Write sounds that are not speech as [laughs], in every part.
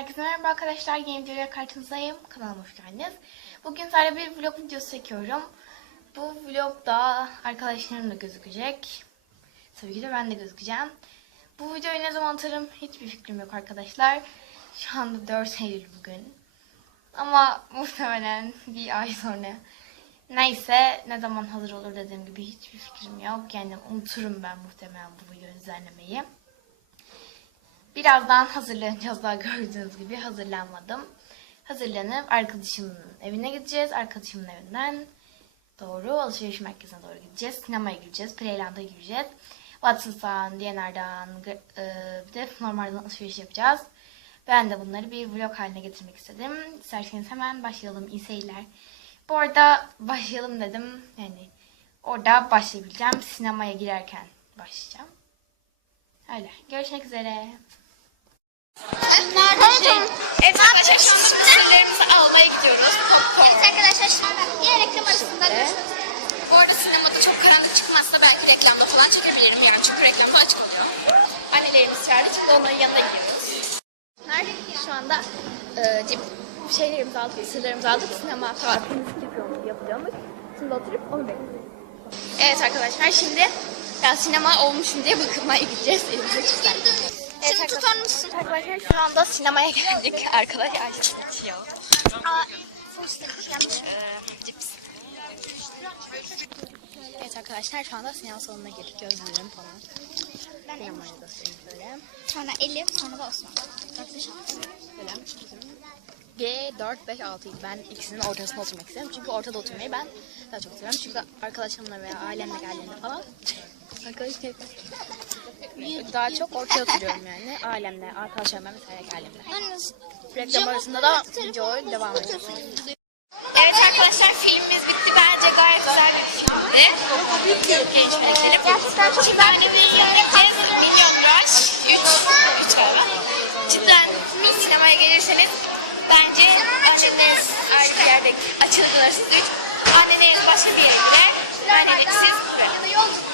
Herkese merhaba arkadaşlar. Yeni videoya karşınızdayım. Kanalıma hoş geldiniz. Bugün sadece bir vlog videosu çekiyorum. Bu vlogda arkadaşlarım da gözükecek. Tabii ki de ben de gözükeceğim. Bu videoyu ne zaman atarım hiçbir fikrim yok arkadaşlar. Şu anda 4 Eylül bugün. Ama muhtemelen bir ay sonra. Neyse ne zaman hazır olur dediğim gibi hiçbir fikrim yok. Yani unuturum ben muhtemelen bu videoyu düzenlemeyi. Birazdan hazırlanacağız daha gördüğünüz gibi hazırlanmadım. Hazırlanıp arkadaşımın evine gideceğiz. Arkadaşımın evinden doğru alışveriş merkezine doğru gideceğiz. Sinemaya gireceğiz. Playland'a gireceğiz. Watson's'tan, DNR'dan e, bir de normalden alışveriş yapacağız. Ben de bunları bir vlog haline getirmek istedim. İsterseniz hemen başlayalım. İyi seyirler. Bu arada başlayalım dedim. Yani orada başlayabileceğim. Sinemaya girerken başlayacağım. Öyle. Görüşmek üzere. Nerede şey? Evet arkadaşlar şu anda mısırlarımızı almaya gidiyoruz. Popcorn. Evet arkadaşlar şimdi yine reklam arasında görüşürüz. Bu arada sinemada çok karanlık çıkmazsa belki reklamda falan çekebilirim yani çünkü reklam falan çıkmıyor. Annelerimiz çağırdı şimdi onların yanına gidiyoruz. Nerede şu anda e, cip şeylerimizi aldık, mısırlarımızı aldık. Sinema tatilimiz yapıyormuş, yapacağımız. Şimdi oturup onu bekliyoruz. Evet arkadaşlar şimdi ya sinema olmuşum diye bakılmaya gideceğiz. Elimize. Evet, Şunu tutar mısın? Arkadaşlar şu anda sinemaya geldik. Arkadaş açtı içiyor. Aa, fıstık yanlış. Ee, cips. Evet arkadaşlar şu anda sinema salonuna girdik. Gözlüğüm falan. Ben en Sinemayı. Sonra Elif, sonra da Osman. Dört beş altı. Böyle. G 4 5 6 idi. Ben ikisinin ortasına oturmak istedim. Çünkü ortada oturmayı ben daha çok seviyorum. Çünkü arkadaşlarımla veya ailemle geldiğinde falan arkadaşlar daha çok ortaya oturuyorum yani. Ailemle, arkadaşlarımla geldiğimde. Yalnız Reklam arasında da video devam ediyor. Evet arkadaşlar filmimiz bitti. Bence gayet güzel bir filmdi. Genç melekleri. Gerçekten çok güzel. Yani bir gideceğiz. Milyon Rush. 3 3 galiba. Cidden sinemaya gelirseniz bence anneniz ayrı yerde kalırsınız. 3 anneniz başka bir yerde. Anneniz siz buraya.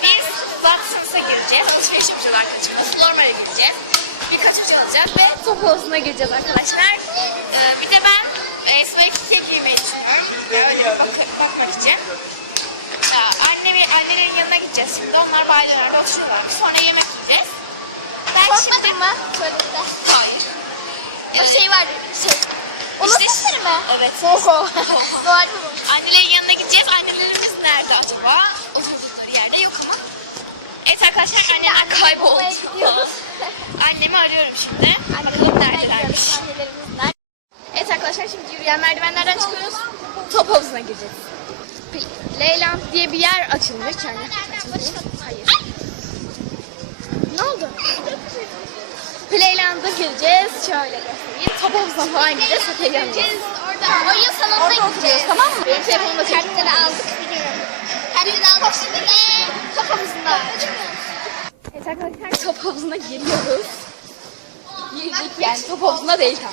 Biz Watson's'a gireceğiz. Alışveriş yapacağız arkadaşımız. Normale gireceğiz. Birkaç uçak alacağız ve top havuzuna gireceğiz arkadaşlar. Ee, bir de ben e, Swag'e girmeyi düşünüyorum. Öyle bak bakmak için. Ya, anne ve annelerin yanına gideceğiz şimdi. Onlar bayralarda oturuyorlar. Sonra yemek yiyeceğiz. Ben şimdi... korkmadın mı? Tuvalette. Hayır. O şey var, şey. Mi? Evet. Oho. [laughs] Doğru mu? Annelerin yanına gideceğiz. Annelerimiz nerede acaba? Oturdukları yerde yok ama. Evet arkadaşlar annemler kayboldu. Bulmaya gidiyoruz. Annemi arıyorum şimdi. Bakalım neredelermiş. Annelerimiz nerede? Evet arkadaşlar şimdi yürüyen merdivenlerden çıkıyoruz. Top havuzuna gireceğiz. Leyland diye bir yer açılmış yani. Açılmış. Hayır. Ne oldu? Playland'a gireceğiz. Şöyle göstereyim. Top havuzuna falan gideceğiz. Otele yanacağız. Orada oyun salonuna Orada gideceğiz. oturuyoruz tamam mı? Benim telefonumda Kartları aldık biliyorum. Kartları aldık şimdi de top havuzunda. Evet arkadaşlar top havuzuna giriyoruz. Girdik yani top havuzuna değil tam.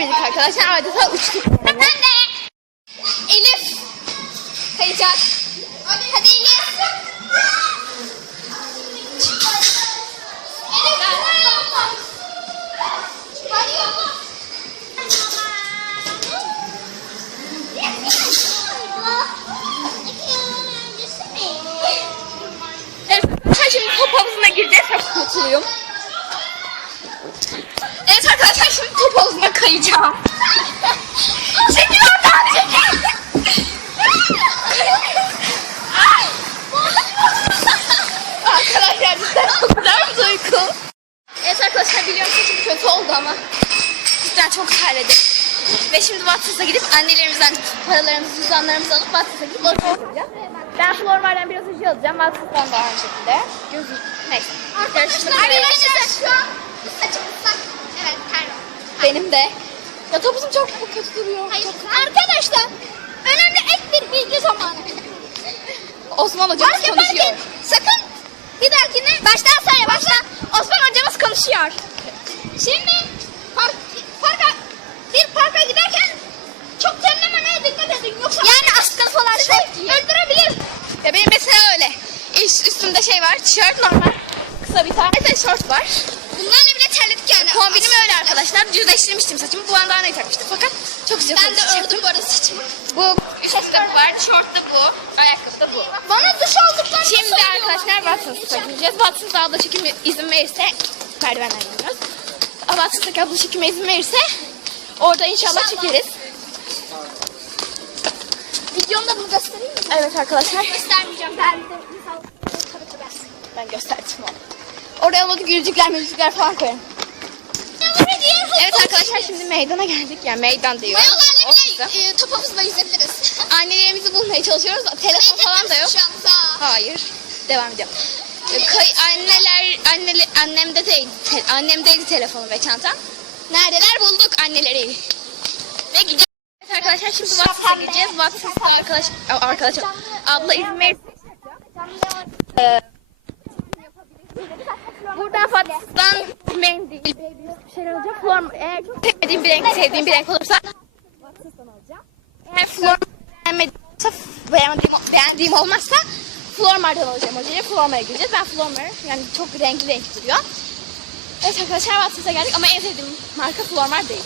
bildik arkadaşlar. Adeta uçtuk. Anne! Elif! Kayacak. Hadi Elif! top havuzuna gireceğiz. Çok mutluyum. Evet arkadaşlar şimdi top kayacağım. çekil oradan çekil. arkadaşlar cidden o kadar bir duygu. Evet arkadaşlar biliyorum sesim kötü oldu ama cidden çok terledim. Ve şimdi Watson's'a gidip annelerimizden paralarımızı, cüzdanlarımızı alıp Watson's'a gidip alışveriş yapacağız. Ben Flormar'dan biraz ucu alacağım. Watson's'tan da aynı şekilde. Gözüm. Neyse. Üzere. Arkadaşlar şu an saçım. Benim de. Ya topuzum çok kötü duruyor. Hayır. Arkadaşlar önemli ek bir bilgi zamanı. Osman hocamız Park konuşuyor. yaparken sakın bir dahakine baştan say başla. Osman hocamız konuşuyor. Şimdi park, parka, bir parka giderken çok terlememeye dikkat edin. Yoksa yani askılı falan sizi öldürebilir. Ya benim mesela öyle. Üst, üstümde şey var. Tişört normal. Kısa bir tane de şort var. Yani. Kombinim öyle arkadaşlar. Düzleştirmiştim saçımı. Bu bandanayı takmıştım. Fakat çok sıcak Ben de ördüm bu arada saçımı. Bu üstümde bu var. Şort da bu. Ayakkabı da bu. Bana duş aldıklarını Şimdi arkadaşlar Watson's'a gideceğiz. Watson's'da abla çekimi izin verirse merdivenden gidiyoruz. Watson's'taki abla çekime izin verirse orada inşallah İnşallah. çekeriz. Videomda bunu göstereyim mi? Evet arkadaşlar. Göstermeyeceğim. Ben de insan. Ben gösterdim onu. Oraya onu gülücükler müzikler falan koyarım. Evet arkadaşlar şimdi meydana geldik. Yani meydan diyor. Mayolarla bile e, top havuzuna yüzebiliriz. [laughs] Annelerimizi bulmaya çalışıyoruz. Telefon falan da yok. Hayır. Devam ediyorum. Ee, Kay anneler anneli, annemde değil te, annemdeydi telefonu ve çantam. Neredeler bulduk anneleri. Ve gidiyoruz. Evet arkadaşlar şimdi Watson'a gideceğiz. Watson'da arkadaş arkadaş abla izin verirse Ee, Buradan Fatih'ten mendil bir şeyler alacağım. Flor, eğer sevdiğim bir renk, sevdiğim bir renk olursa Watson'dan alacağım. Eğer flor beğenmediğim, beğendiğim, beğendiğim olmazsa Flormar'dan alacağım hocayla. Flormar'a gireceğiz. Ben Flormar yani çok renkli renk duruyor. Evet arkadaşlar Watson's'a geldik ama en sevdiğim marka Flormar değil.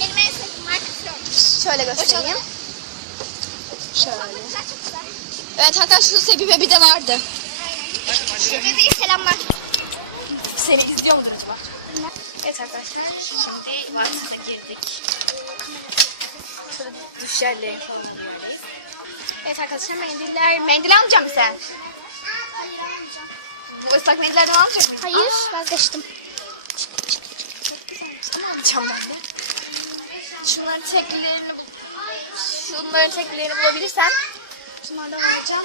Benim en sevdiğim marka Flor. Şöyle göstereyim. Şöyle. Evet hatta şu sebebi bir de vardı. Bebeğe selamlar. Seni izliyor mudur acaba? Evet arkadaşlar şimdi Watson'a girdik. Şöyle falan yerdeyiz. Evet arkadaşlar mendiller. Mendil almayacak mısın sen? Hayır almayacağım. Bu ıslak mendillerden almayacak mısın? Hayır vazgeçtim. Alacağım ben de. Şunların teklilerini bul. Şunların teklilerini bulabilirsem şunlardan alacağım.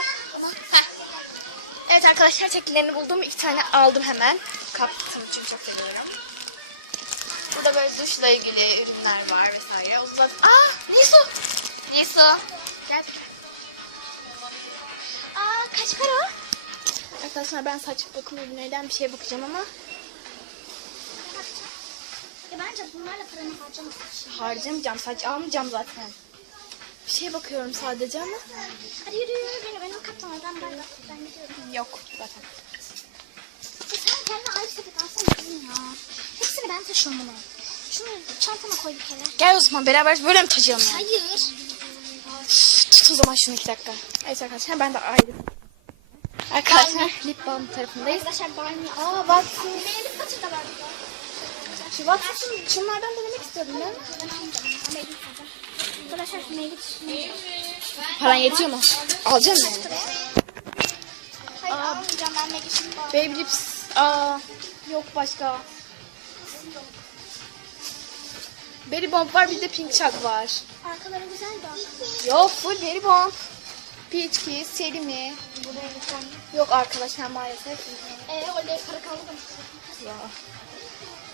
Evet arkadaşlar teklilerini buldum. İki tane aldım hemen. Kaptım çünkü çok seviyorum. Burada böyle duşla ilgili ürünler var vesaire. Zaman... Aa! Nisu! Nisu! Gel. Aa kaç para? Arkadaşlar ben saç bakım ürünlerinden bir şeye bakacağım ama Ya bence bunlarla paranı harcamasın. harcamayacağım. Saç almayacağım zaten. Bir şeye bakıyorum sadece ama Hadi yürü yürü beni benim kaptan oradan ben ben gidiyorum. yok zaten. Ya sen kendine ayrı sepet alsana kızım ya. Hepsini ben taşıyorum bunu. Şunu çantama koy bir kere. Gel o zaman beraber böyle mi taşıyalım yani? Hayır. Tut o zaman şunu iki dakika. Evet arkadaşlar ben de ayrı. Arkadaşlar lip balm tarafındayız. Arkadaşlar banyo. Aa Watson. Benim bir patır da var. Şu Watson'ın şunlardan denemek istiyordum ben. Ben almayacağım. Ben meyve içeceğim. Arkadaşlar meyve içeceğim. Paran yetiyor mu? Alacaksın mı? Hayır almayacağım ben. Baby lips. Aa yok başka. Berry Bomb var bir de Pink Chuck var. Arkaları güzel de. Yok full Berry Bomb. Peach Kiss, Selimi. Buraya. Yok arkadaşlar maalesef. Eee orada para kaldı mı? Ya.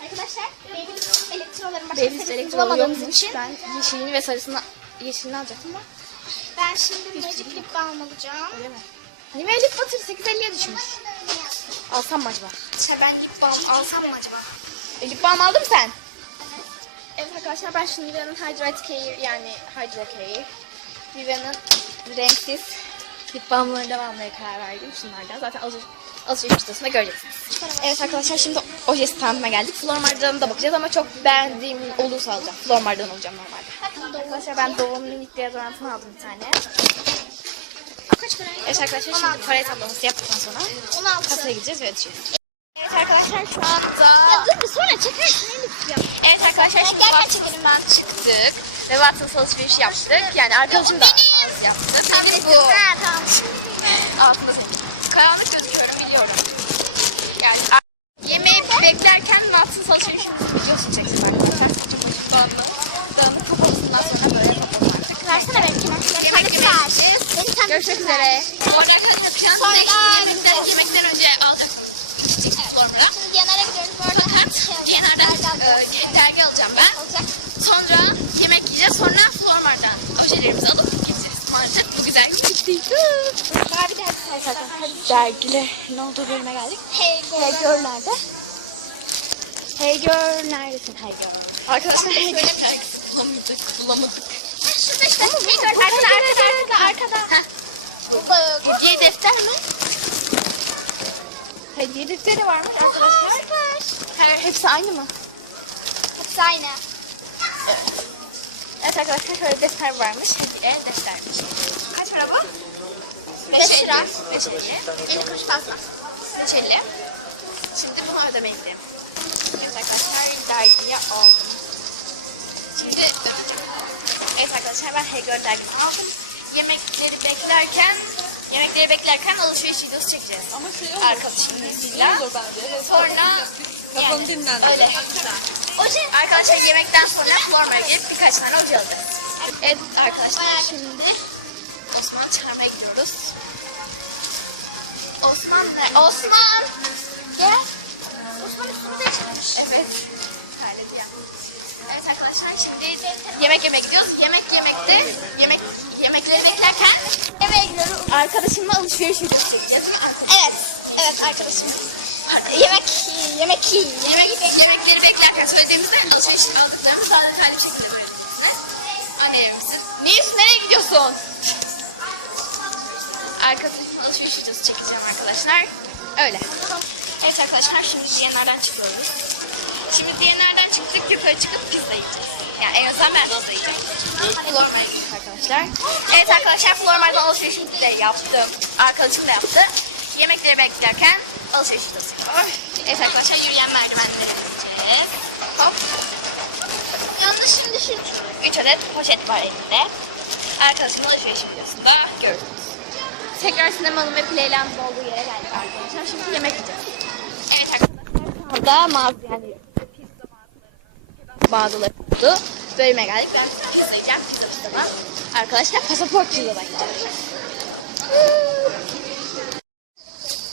Arkadaşlar benim elektroların başka bulamadığımız yokmuş. için Ben yeşilini ve sarısını yeşilini alacaktım ama ben şimdi Magic Lip Balm alacağım. öyle mi? Nivea Lip Butter 8.50'ye düşmüş. Alsam mı acaba? İşte ben lip balm alsam mı acaba? E, lip balm aldın mı sen? Evet arkadaşlar ben şu Nivea'nın Hydrate Care yani Hydra Care. Nivea'nın renksiz lip balmlarını devam almaya karar verdim şunlardan. Zaten alışveriş, alışveriş videosunda göreceksiniz. Evet arkadaşlar şimdi oje standıma geldik. Flormar'dan da bakacağız ama çok beğendiğim olursa alacağım. Flormar'dan alacağım normalde. Arkadaşlar ben doğum minik deodorantını aldım bir tane. Kaç para? Evet arkadaşlar şimdi para hesaplaması yaptıktan sonra 16. kasaya gideceğiz ve ödeyeceğiz. Evet arkadaşlar şu anda. Da- dur bir sonra çekersin Elif ya. Evet arkadaşlar şimdi Watson's'tan çıktık. Ve Watson's alışveriş yaptık. Yani arkadaşım da az yaptı. Benim bu altında karanlık gözüküyorum biliyorum. Yani a- yemeği beklerken Watson's alışveriş videosu çekeceğiz arkadaşlar. Saçım başım dağınık. Dağınık kafasından sonra böyle kapattık. Versene benimkine. Yemek tanesi Görüşmek üzere. Arada arkadaşlar Sonra- yemekten, yemekten önce alacak. Flormar'a. Şimdi Yanara gidiyoruz bu arada. Fakat Diyanar'dan e, dergi alacağım ben. Olacak. Sonra yemek yiyeceğiz. Sonra Flormar'dan ojelerimizi alıp gideceğiz. Maalesef bu güzel bir çiftlik. Daha bir dergi sayacağım. Hadi. Dergile ne olduğu bölüme geldik. Hey, Hey Girl nerede? Hey Girl neredesin Hey Girl? Arkadaşlar Hey Girl dergisi bulamadık. Bulamadık. Şurada işte. Hey, gör. Arkada, arkada, arkada, arkada. Hediye defter mi? Hediye defteri varmış arkadaşlar. Her, hepsi aynı mı? Hepsi aynı. Evet arkadaşlar şöyle defter varmış. Hediye deftermiş. Kaç para bu? Beş lira. 5.50. 50 kuruş fazla. 5.50. Şimdi bunu ödemeyi gidelim. Evet dergiyi aldım. Şimdi. Evet arkadaşlar ben Hegel dergisini aldım. Yemekleri beklerken Yemekleri beklerken alışveriş videosu çekeceğiz. Ama şey olur. Arkadaşımın izniyle. olur bence. Sonra Kafanı yani, dinlendir. öyle. Oje. Arkadaşlar yemekten sonra Flormar'a gelip birkaç tane oje alacağız. Evet arkadaşlar şimdi Osman çağırmaya gidiyoruz. Osman ne? Osman! Gel. Osman üstünü değiştirmiş. Evet. Arkadaşlar şimdi yemek yemeye gidiyoruz. Yemek yemekte yemek yemekleri beklerken eve gidiyoruz. Arkadaşımla alışveriş videosu? Arkadaşım. Evet. Evet arkadaşım. Yemek, yemek. Yemek, yemekleri beklerken söylediğimizde alışveriş aldıklarımızı daha detaylı bir şekilde verelim size. Anneler misin? Nils nereye gidiyorsun? Arkadaşımla alışveriş videosu çekeceğim arkadaşlar. Öyle. Evet arkadaşlar şimdi DNR'den çıkıyoruz. Şimdi DNR'den çıktık yukarı çıkıp pizza yiyeceğiz. Yani en azından ben pizza yiyeceğim. Flormar'a gittik arkadaşlar. Evet arkadaşlar Flormar'dan alışveriş de yaptım. Arkadaşım da yaptı. Yemekleri beklerken alışveriş yapıyor. Evet arkadaşlar yürüyen merdivenleri gideceğiz. Hop. Yanlış şimdi şu. 3 adet poşet var elinde. Arkadaşımın alışveriş videosunda gördünüz. Tekrar sinemanın ve Playland'ın olduğu yere geldik arkadaşlar. Şimdi yemek yiyeceğiz. Evet arkadaşlar anda mağaza yani mağazaları oldu. Bölüme geldik. Ben pizza yiyeceğim. Pizza pizzadan. Arkadaşlar pasaport pizzadan yiyeceğim.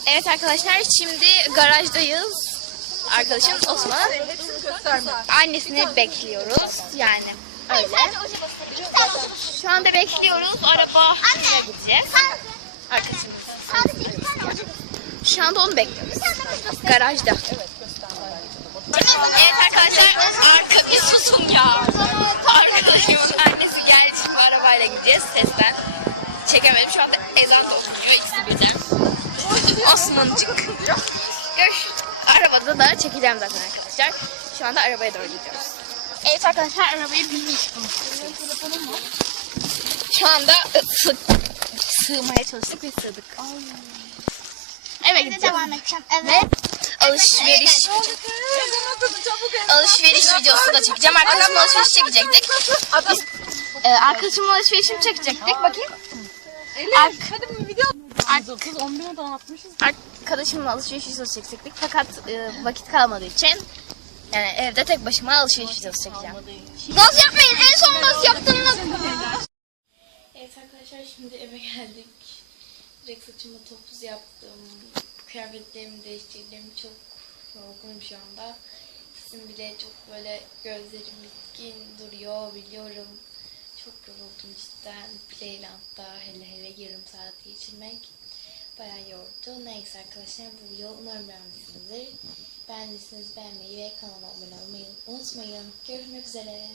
Evet arkadaşlar şimdi garajdayız. Arkadaşım Osman. Annesini bekliyoruz. Yani öyle. Şu anda bekliyoruz. Araba gideceğiz. Arkadaşım. Şu anda onu bekliyoruz. Garajda. Arkadaşlar arka bir susun ya. Arkadaşımın annesi geldi şimdi arabayla gideceğiz sesten. Çekemedim şu anda ezan da okunuyor ikisi birden. Osmancık. Gör. Arabada da çekeceğim zaten arkadaşlar. Şu anda arabaya doğru gidiyoruz. Evet arkadaşlar arabaya binmiş. Şu anda sı- sığmaya çalıştık ve sığdık. Eve gideceğiz. devam edeceğim. Ve Evet. Alışveriş alışveriş videosu da çekeceğim. Arkadaşımla alışveriş çekecektik. Biz, e, arkadaşımla alışverişimi çekecektik. Bakayım. Ark, Hadi video. Kız 10 bin lira atmışız. arkadaşımla alışveriş videosu çekecektik. Fakat e, vakit kalmadığı için yani evde tek başıma alışveriş videosu çekeceğim. Gaz yapmayın. En son gaz yaptığınız. Evet arkadaşlar şimdi eve geldik. Direkt saçımı topuz yaptım. Kıyafetlerimi değiştirdim. Çok yorgunum şu anda. Sizin bile çok böyle gözlerim bitkin duruyor biliyorum. Çok yoruldum cidden. Playland'da hele hele yarım saat geçirmek bayağı yordu. Neyse arkadaşlar bu video umarım beğenmişsinizdir. Beğendiyseniz beğenmeyi ve kanalıma abone olmayı unutmayın. Görüşmek üzere.